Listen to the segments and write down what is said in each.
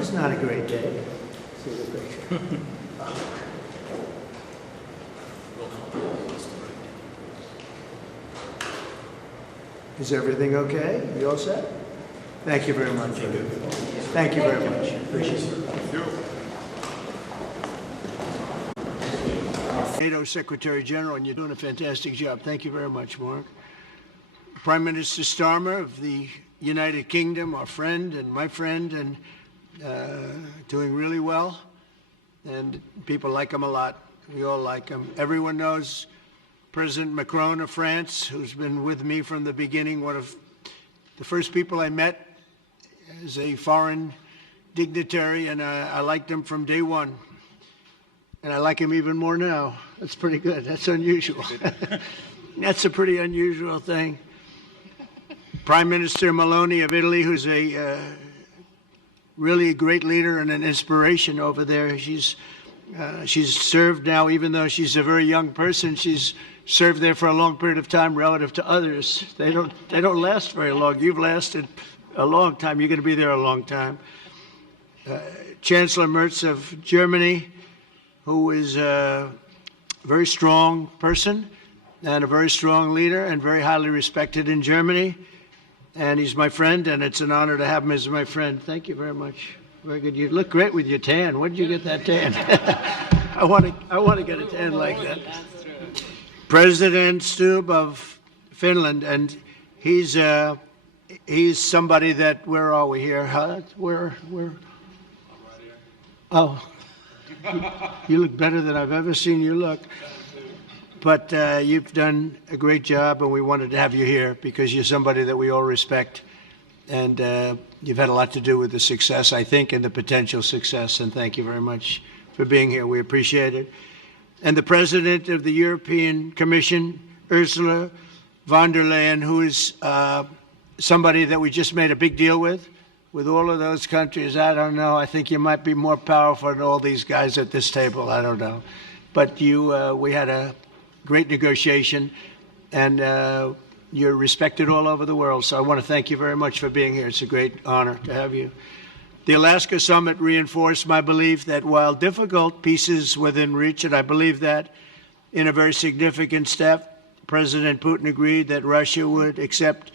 was not a great day. See the picture. Is everything okay? You all set? Thank you very much. Thank you very much. Appreciate it. NATO Secretary General, and you're doing a fantastic job. Thank you very much, Mark. Prime Minister Starmer of the United Kingdom, our friend and my friend, and doing really well. And people like him a lot. We all like him. Everyone knows President Macron of France, who's been with me from the beginning, one of the first people I met as a foreign dignitary, and I liked him from day one. And I like him even more now. That's pretty good. That's unusual. That's a pretty unusual thing. Prime Minister Meloni of Italy, who's a really a great leader and an inspiration over there. She's served now, even though she's a very young person, she's served there for a long period of time relative to others. They don't last very long. You've lasted a long time. You're going to be there a long time. Chancellor Merz of Germany, who is a very strong person and a very strong leader and very highly respected in Germany. And he's my friend, and it's an honor to have him as my friend. Thank you very much. Very good. You look great with your tan. Where did you get that tan? I want to get a tan like that. President Stubb of Finland, and he's somebody that, where are we here? Where? Oh. You look better than I've ever seen you look. But you've done a great job, and we wanted to have you here because you're somebody that we all respect. And you've had a lot to do with the success, I think, and the potential success. And thank you very much for being here. We appreciate it. And the President of the European Commission, Ursula von der Leyen, who is somebody that we just made a big deal with all of those countries. I don't know. I think you might be more powerful than all these guys at this table. I don't know. But we had a great negotiation, and you're respected all over the world. So I want to thank you very much for being here. It's a great honor to have you. The Alaska Summit reinforced my belief that while difficult, peace is within reach, and I believe that in a very significant step, President Putin agreed that Russia would accept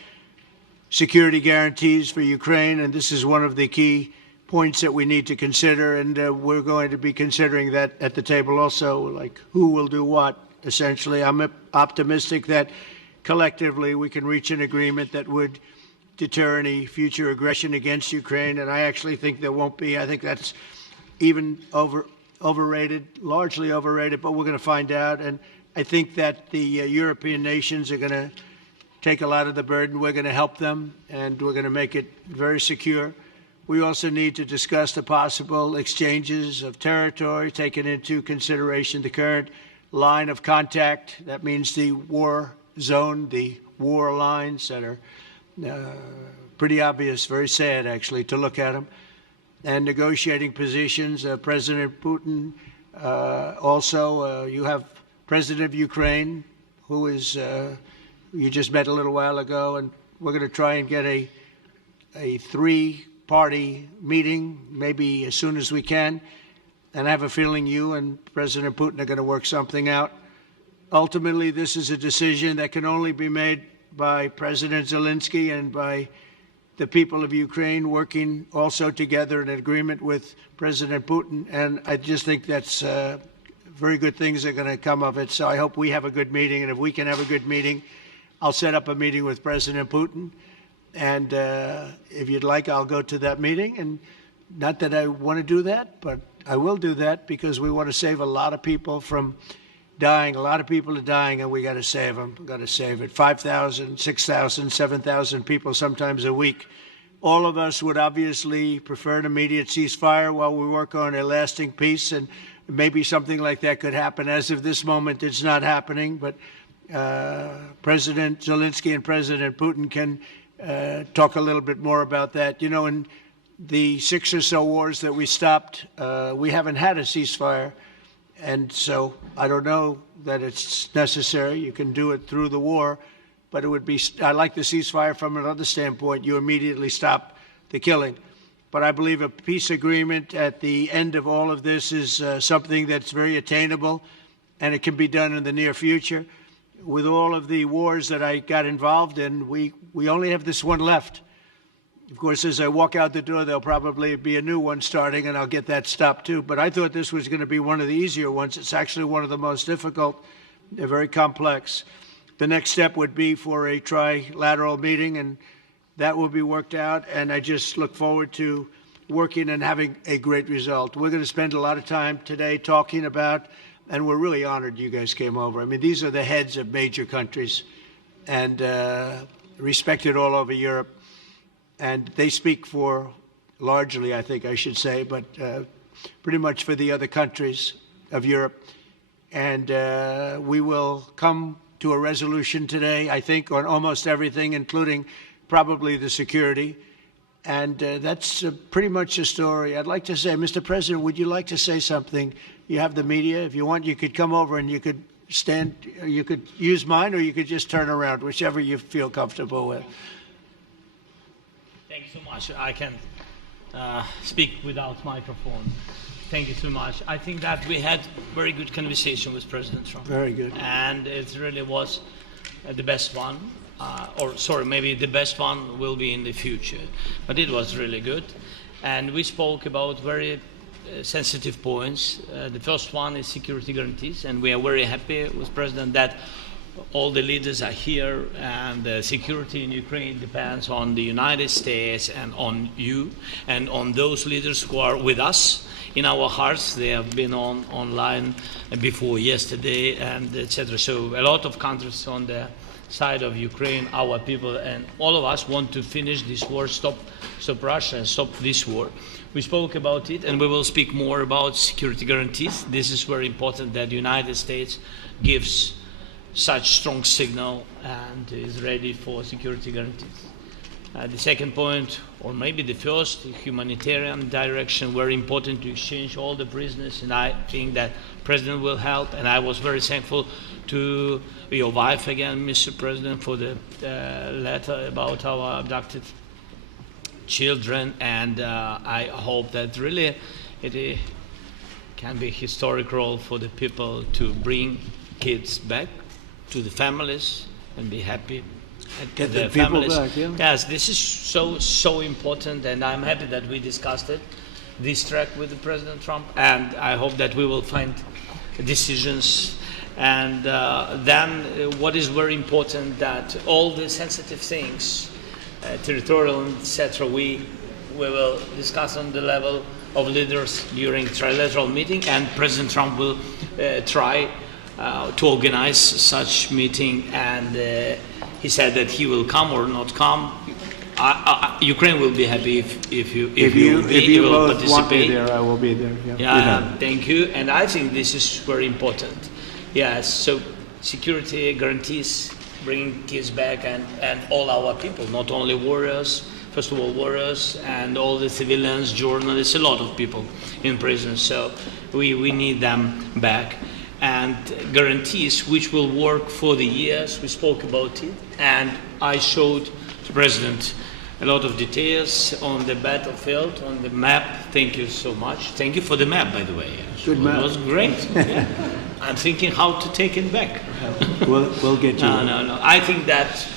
security guarantees for Ukraine, and this is one of the key points that we need to consider, and we're going to be considering that at the table also, like who will do what, essentially. I'm optimistic that collectively we can reach an agreement that would deter any future aggression against Ukraine, and I actually think there won't be. I think that's even overrated, largely overrated, but we're going to find out, and I think that the European nations are going to take a lot of the burden. We're going to help them, and we're going to make it very secure. We also need to discuss the possible exchanges of territory, taking into consideration the current line of contact. That means the war zone, the war lines that are pretty obvious, very sad, actually, to look at them. And negotiating positions. President Putin, also, you have President of Ukraine, who is you just met a little while ago, and we're going to try and get a three-party meeting, maybe as soon as we can. And I have a feeling you and President Putin are going to work something out. Ultimately, this is a decision that can only be made by President Zelenskyy and by the people of Ukraine working also together in agreement with President Putin. And I just think that's very good things are going to come of it. So I hope we have a good meeting. And if we can have a good meeting, I'll set up a meeting with President Putin, and if you'd like, I'll go to that meeting. And not that I want to do that, but I will do that because we want to save a lot of people from dying. A lot of people are dying, and we got to save them. We got to save it. 5,000, 6,000, 7,000 people sometimes a week. All of us would obviously prefer an immediate ceasefire while we work on a lasting peace, and maybe something like that could happen. As of this moment, it's not happening, but President Zelenskyy and President Putin can talk a little bit more about that. You know, in the 6 or so wars that we stopped, we haven't had a ceasefire. And so I don't know that it's necessary. You can do it through the war, but it would be, I like the ceasefire from another standpoint. You immediately stop the killing. but I believe a peace agreement at the end of all of this is something that's very attainable, and it can be done in the near future. With all of the wars that I got involved in, we only have this one left. Of course, as I walk out the door, there'll probably be a new one starting, and I'll get that stopped too. But I thought this was going to be one of the easier ones. It's actually one of the most difficult. They're very complex. The next step would be for a trilateral meeting, and that will be worked out. And I just look forward to working and having a great result. We're going to spend a lot of time today talking about, and we're really honored you guys came over. I mean, these are the heads of major countries and respected all over Europe. And they speak for, largely, I think I should say, but pretty much for the other countries of Europe. And we will come to a resolution today, I think, on almost everything, including probably the security. And that's pretty much the story. I'd like to say, Mr. President, would you like to say something? You have the media. If you want, you could come over and you could stand, you could use mine, or you could just turn around, whichever you feel comfortable with. Thank you so much. I can speak without microphone. Thank you so much. I think that we had very good conversation with President Trump. Very good. And it really was the best one. Or sorry, maybe the best one will be in the future. But it was really good. And we spoke about very sensitive points. The first one is security guarantees. And we are very happy with President that all the leaders are here, and the security in Ukraine depends on the United States and on you and on those leaders who are with us in our hearts. They have been online before yesterday, and etc. So a lot of countries on the side of Ukraine, our people, and all of us want to finish this war, stop Russia and stop this war. We spoke about it, and we will speak more about security guarantees. This is very important that the United States gives such strong signal and is ready for security guarantees. The second point, or maybe the first, humanitarian direction, very important to exchange all the prisoners, and I think that President will help. And I was very thankful to your wife again, Mr. President, for the letter about our abducted children, and I hope that really it can be a historic role for the people to bring kids back to the families and be happy. Get the people back, yeah. Yes, this is so important, and I'm happy that we discussed it, this track with the President Trump, and I hope that we will find decisions. And then what is very important, that all the sensitive things, territorial, etc., we will discuss on the level of leaders during trilateral meeting, and President Trump will try to organize such meeting, and he said that he will come or not come. Ukraine will be happy if you will both participate. Want me there, I will be there. Yeah, thank you. And I think this is very important. Yes, so security guarantees, bringing kids back, and all our people, not only warriors, first of all warriors, and all the civilians, journalists, a lot of people in prison. So we need them back. And guarantees which will work for the years. We spoke about it, and I showed the President a lot of details on the battlefield, on the map. Thank you so much. Thank you for the map, by the way. Good map. It was great. Yeah. I'm thinking how to take it back. We'll get you. No. I think that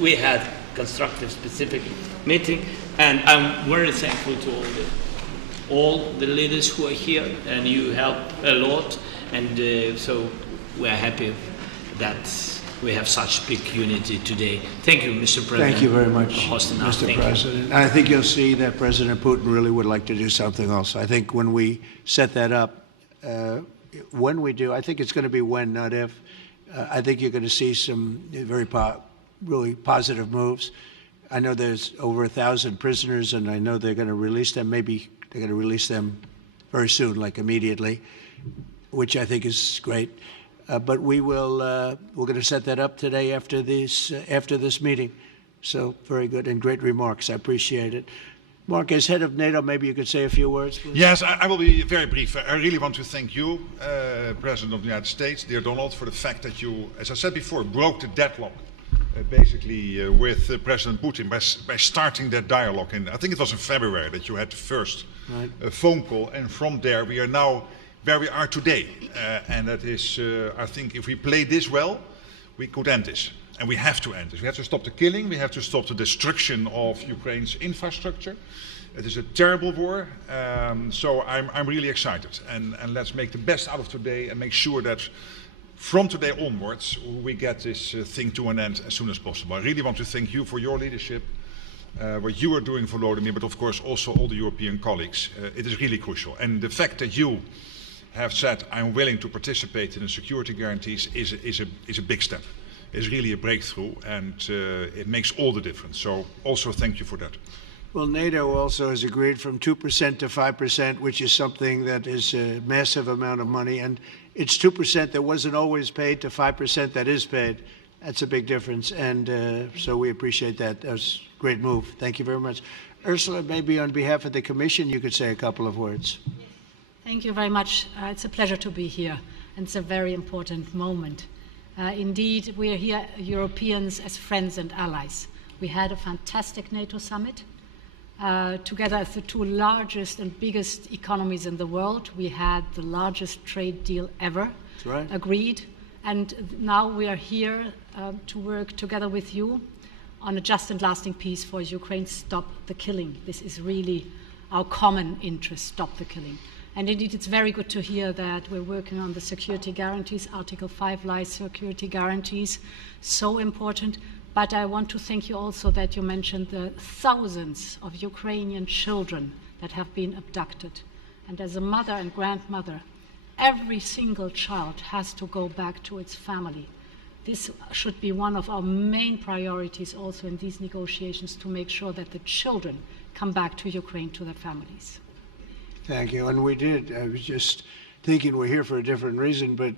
we had constructive, specific meeting, and I'm very thankful to all the leaders who are here, and you helped a lot. And so we are happy that we have such big unity today. Thank you, Mr. President. Thank you very much, Mr. President. I think you'll see that President Putin really would like to do something else. I think when we set that up, when we do, I think it's going to be when, not if. I think you're going to see some really positive moves. I know there's over 1,000 prisoners, and I know they're going to release them. Maybe they're going to release them very soon, like immediately, which I think is great. But we're going to set that up today after this meeting. So very good and great remarks. I appreciate it. Mark, as head of NATO, maybe you could say a few words, please. Yes, I will be very brief. I really want to thank you, President of the United States, dear Donald, for the fact that you, as I said before, broke the deadlock basically with President Putin by starting that dialogue. And I think it was in February that you had the first phone call, and from there we are now where we are today. And that is, I think, if we play this well, we could end this. And we have to end this. We have to stop the killing. We have to stop the destruction of Ukraine's infrastructure. It is a terrible war. So I'm really excited. And let's make the best out of today and make sure that from today onwards we get this thing to an end as soon as possible. I really want to thank you for your leadership, what you are doing for Volodymyr, but of course also all the European colleagues. It is really crucial. And the fact that you have said, I'm willing to participate in the security guarantees is a big step. It's really a breakthrough, and it makes all the difference. So also thank you for that. Well, NATO also has agreed from 2% to 5%, which is something that is a massive amount of money. And it's 2% that wasn't always paid to 5% that is paid. That's a big difference. And so we appreciate that. That was a great move. Thank you very much. Ursula, maybe on behalf of the Commission, you could say a couple of words. Thank you very much. It's a pleasure to be here, and it's a very important moment. Indeed, we are here, Europeans, as friends and allies. We had a fantastic NATO summit. Together as the two largest and biggest economies in the world, we had the largest trade deal ever agreed. And now we are here to work together with you on a just and lasting peace for Ukraine. Stop the killing. This is really our common interest, stop the killing. And indeed, it's very good to hear that we're working on the security guarantees, Article 5 lies security guarantees, so important. But I want to thank you also that you mentioned the thousands of Ukrainian children that have been abducted. And as a mother and grandmother, every single child has to go back to its family. This should be one of our main priorities also in these negotiations, to make sure that the children come back to Ukraine, to their families. Thank you. And we did. I was just thinking we're here for a different reason, but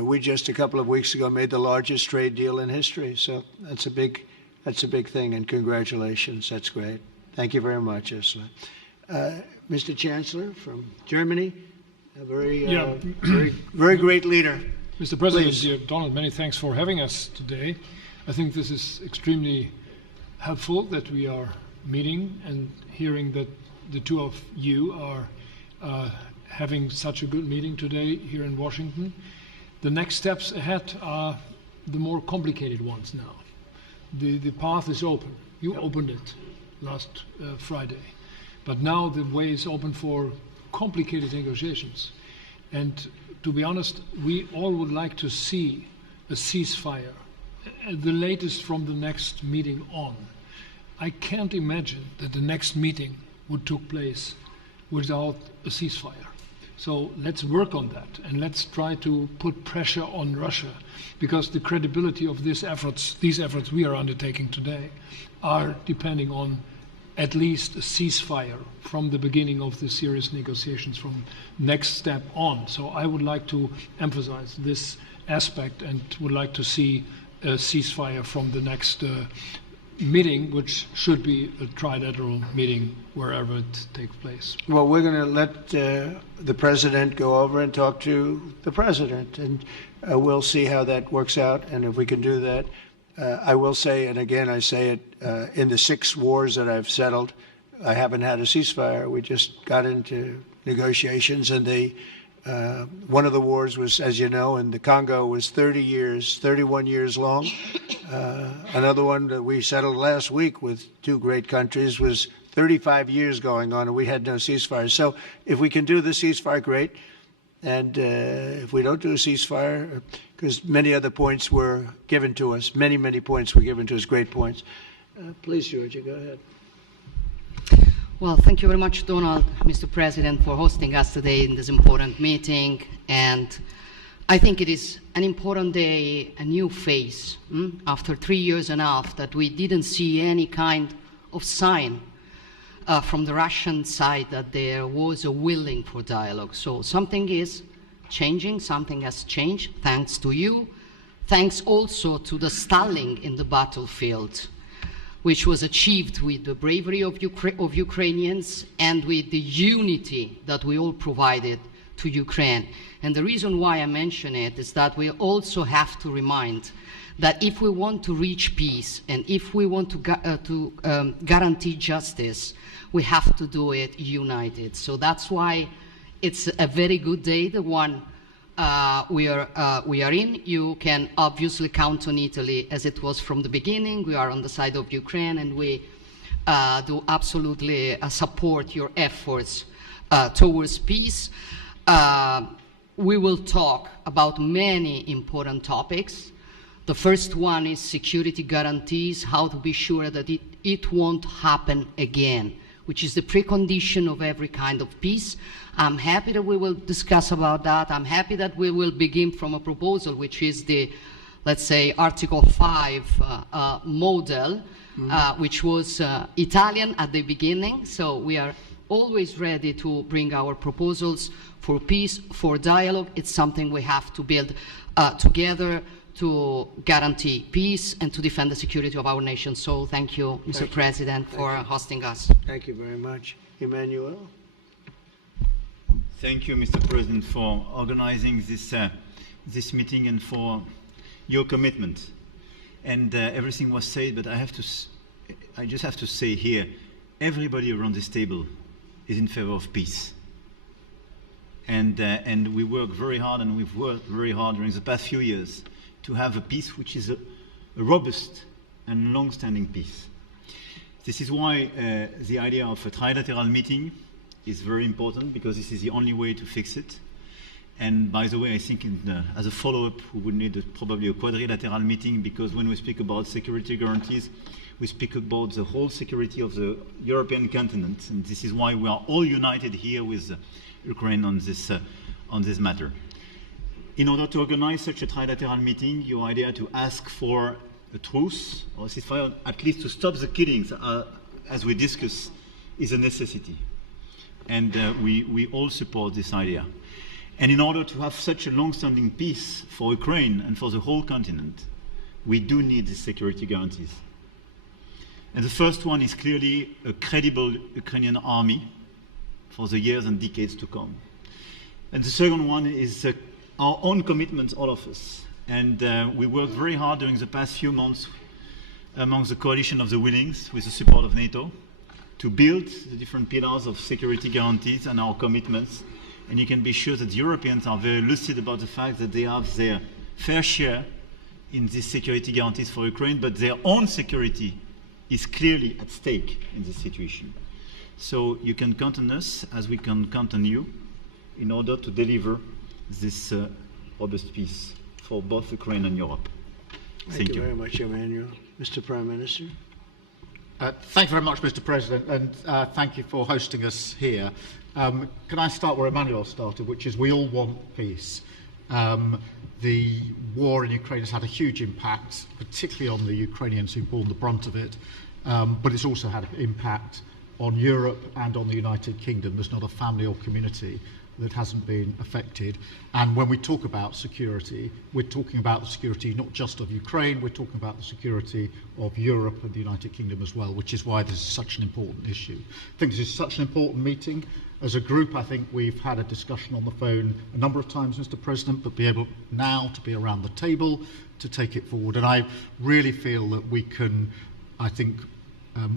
we just a couple of weeks ago made the largest trade deal in history. So that's a big thing, and congratulations. That's great. Thank you very much, Ursula. Mr. Chancellor from Germany, a very great leader. Mr. President, Please. dear Donald, many thanks for having us today. I think this is extremely helpful that we are meeting and hearing that the two of you are having such a good meeting today here in Washington. The next steps ahead are the more complicated ones now. The path is open. You opened it last Friday. But now the way is open for complicated negotiations. And to be honest, we all would like to see a ceasefire, the latest from the next meeting on. I can't imagine that the next meeting would take place without a ceasefire. So let's work on that, and let's try to put pressure on Russia, because the credibility of these efforts we are undertaking today are depending on at least a ceasefire from the beginning of the serious negotiations from next step on. So I would like to emphasize this aspect and would like to see a ceasefire from the next meeting, which should be a trilateral meeting wherever it takes place. Well, we're going to let the president go over and talk to the president, and we'll see how that works out, and if we can do that. I will say, and again I say it, in the 6 wars that I've settled, I haven't had a ceasefire. We just got into negotiations, and one of the wars was, as you know, in the Congo was 31 years long. Another one that we settled last week with 2 great countries was 35 years going on, and we had no ceasefire. So if we can do the ceasefire, great. And if we don't do a ceasefire, because many other points were given to us, many points were given to us, great points. Please, Georgia, go ahead. Well, thank you very much, Donald, Mr. President, for hosting us today in this important meeting. And I think it is an important day, a new phase, after 3 years and a half that we didn't see any kind of sign from the Russian side that there was a willing for dialogue. So something is changing, something has changed, thanks to you. Thanks also to the stalling in the battlefield, which was achieved with the bravery of Ukrainians and with the unity that we all provided to Ukraine. And the reason why I mention it is that we also have to remind that if we want to reach peace and if we want to guarantee justice, we have to do it united. So that's why it's a very good day, the one we are in. You can obviously count on Italy as it was from the beginning. We are on the side of Ukraine, and we do absolutely support your efforts towards peace. We will talk about many important topics. The first one is security guarantees, how to be sure that it won't happen again, which is the precondition of every kind of peace. I'm happy that we will discuss about that. I'm happy that we will begin from a proposal, which is the, let's say, Article 5 model, which was Italian at the beginning. So we are always ready to bring our proposals for peace, for dialogue. It's something we have to build together to guarantee peace and to defend the security of our nation. So thank you, Mr. President, for hosting us. Thank you very much. Emmanuel? Thank you, Mr. President, for organizing this meeting and for your commitment. And everything was said, but I just have to say here, everybody around this table is in favor of peace. And we work very hard, and we've worked very hard during the past few years to have a peace which is a robust and long-standing peace. This is why the idea of a trilateral meeting is very important, because this is the only way to fix it. And by the way, I think as a follow-up, we would need probably a quadrilateral meeting, because when we speak about security guarantees, we speak about the whole security of the European continent. And this is why we are all united here with Ukraine on this matter. In order to organize such a trilateral meeting, your idea to ask for a truce or ceasefire, at least to stop the killings, as we discussed, is a necessity. And we all support this idea. And in order to have such a long-standing peace for Ukraine and for the whole continent, we do need the security guarantees. And the first one is clearly a credible Ukrainian army for the years and decades to come. And the second one is our own commitment, all of us. And we worked very hard during the past few months amongst the coalition of the willings, with the support of NATO, to build the different pillars of security guarantees and our commitments. And you can be sure that the Europeans are very lucid about the fact that they have their fair share in these security guarantees for Ukraine, but their own security is clearly at stake in this situation. So you can count on us, as we can count on you, in order to deliver this robust peace for both Ukraine and Europe. Thank you very much, Emmanuel. Mr. Prime Minister? Thank you very much, Mr. President, and thank you for hosting us here. Can I start where Emmanuel started, which is we all want peace. The war in Ukraine has had a huge impact, particularly on the Ukrainians who've borne the brunt of it, but it's also had an impact on Europe and on the United Kingdom. There's not a family or community that hasn't been affected. And when we talk about security, we're talking about the security not just of Ukraine, we're talking about the security of Europe and the United Kingdom as well, which is why this is such an important issue. I think this is such an important meeting. As a group, I think we've had a discussion on the phone a number of times, Mr. President, but be able now to be around the table to take it forward. And I really feel that we can, I think,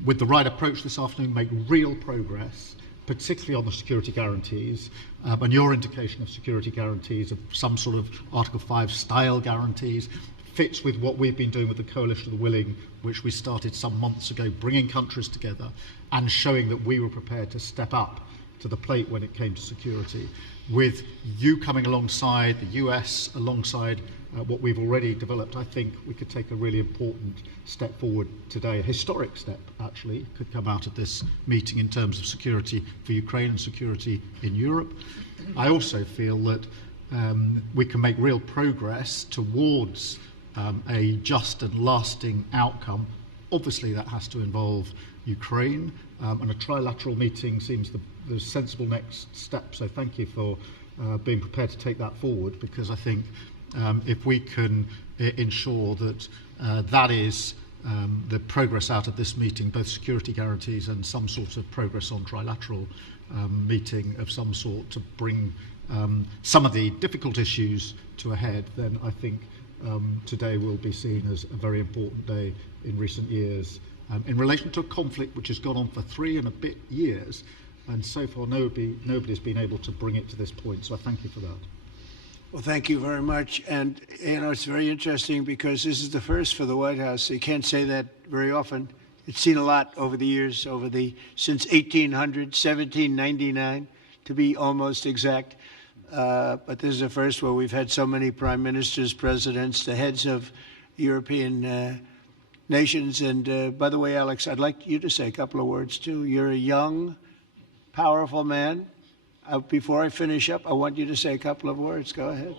with the right approach this afternoon, make real progress, particularly on the security guarantees, and your indication of security guarantees of some sort of Article 5 style guarantees fits with what we've been doing with the Coalition of the Willing, which we started some months ago, bringing countries together and showing that we were prepared to step up to the plate when it came to security. With you coming alongside, the US alongside what we've already developed, I think we could take a really important step forward today. A historic step, actually, could come out of this meeting in terms of security for Ukraine and security in Europe. I also feel that we can make real progress towards a just and lasting outcome. Obviously, that has to involve Ukraine, and a trilateral meeting seems the sensible next step. So thank you for being prepared to take that forward, because I think if we can ensure that that is the progress out of this meeting, both security guarantees and some sort of progress on trilateral meeting of some sort to bring some of the difficult issues to a head, then I think today will be seen as a very important day in recent years in relation to a conflict which has gone on for 3 and a bit years, and so far nobody's been able to bring it to this point. So I thank you for that. Well, thank you very much. And, you know, it's very interesting because this is the first for the White House. You can't say that very often. It's seen a lot over the years, since 1800, 1799, to be almost exact. But this is the first where we've had so many prime ministers, presidents, the heads of European nations. And by the way, Alex, I'd like you to say a couple of words, too. You're a young, powerful man. Before I finish up, I want you to say a couple of words. Go ahead.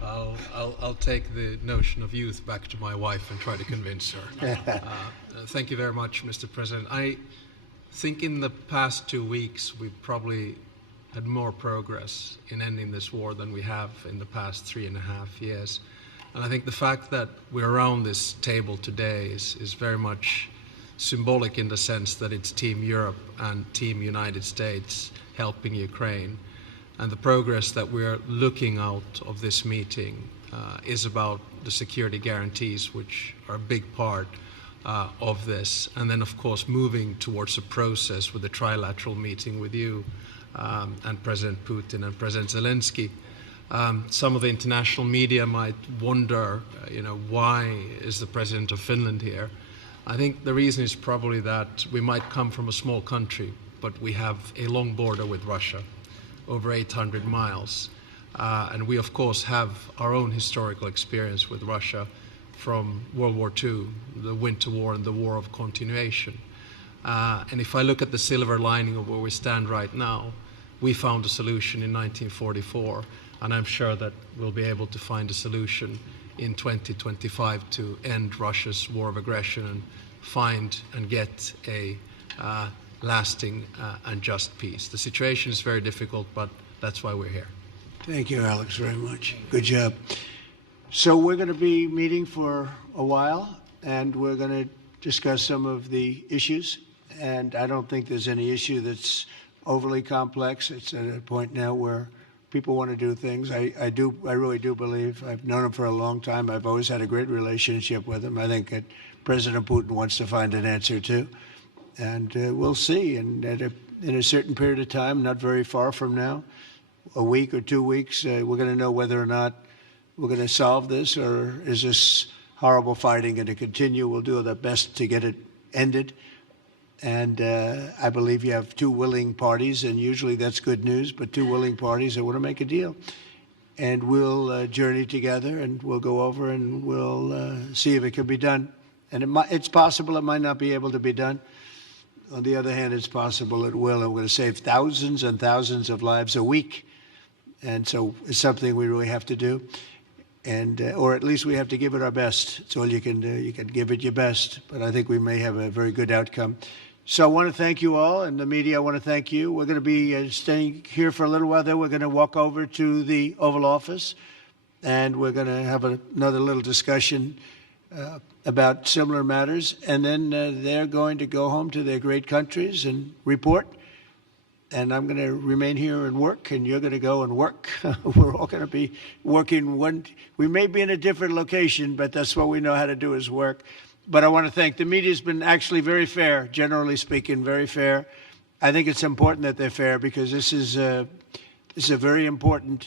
I'll take the notion of youth back to my wife and try to convince her. Thank you very much, Mr. President. I think in the past 2 weeks we've probably had more progress in ending this war than we have in the past 3.5 years. And I think the fact that we're around this table today is very much symbolic in the sense that it's Team Europe and Team United States helping Ukraine. And the progress that we're looking out of this meeting is about the security guarantees, which are a big part of this. And then, of course, moving towards a process with a trilateral meeting with you and President Putin and President Zelenskyy. Some of the international media might wonder, why is the President of Finland here? I think the reason is probably that we might come from a small country, but we have a long border with Russia, over 800 miles. And we, of course, have our own historical experience with Russia from World War II, the Winter War and the War of Continuation. And if I look at the silver lining of where we stand right now, we found a solution in 1944, and I'm sure that we'll be able to find a solution in 2025 to end Russia's war of aggression and find and get a lasting and just peace. The situation is very difficult, but that's why we're here. Thank you, Alex, very much. Good job. So we're going to be meeting for a while, and we're going to discuss some of the issues. And I don't think there's any issue that's overly complex. It's at a point now where people want to do things. I really do believe. I've known him for a long time. I've always had a great relationship with him. I think that President Putin wants to find an answer too. And we'll see. And in a certain period of time, not very far from now, a week or 2 weeks, we're going to know whether or not we're going to solve this, or is this horrible fighting going to continue. We'll do our best to get it ended. And I believe you have 2 willing parties, and usually that's good news, but 2 willing parties that want to make a deal. And we'll journey together, and we'll go over, and we'll see if it can be done. And it's possible it might not be able to be done. On the other hand, it's possible it will. And we're going to save thousands and thousands of lives a week. And so it's something we really have to do. And or at least we have to give it our best. It's all you can do. You can give it your best. But I think we may have a very good outcome. So I want to thank you all, and the media, I want to thank you. We're going to be staying here for a little while. Then we're going to walk over to the Oval Office, and we're going to have another little discussion about similar matters. And then they're going to go home to their great countries and report. And I'm going to remain here and work, and you're going to go and work. We're all going to be working we may be in a different location, but that's what we know how to do is work. But I want to thank the media. Has been actually very fair, generally speaking, very fair. I think it's important that they're fair because this is a very important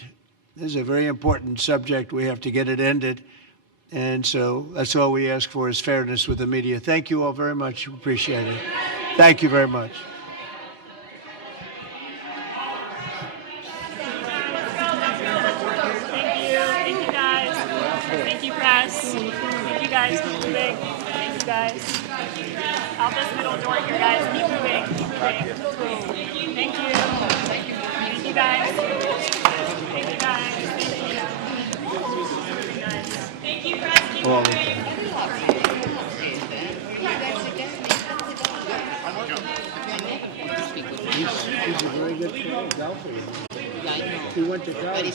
subject. We have to get it ended. And so that's all we ask for is fairness with the media. Thank you all very much. Appreciate it. Thank you very much. Thank you guys. Thank you, press. Thank you guys. Keep moving. Thank you guys. Out this middle door here, guys. Keep moving. Keep moving. Thank you. Thank you guys. Thank you guys. Thank you, press. Keep moving. He's a very good golfer. He went to college.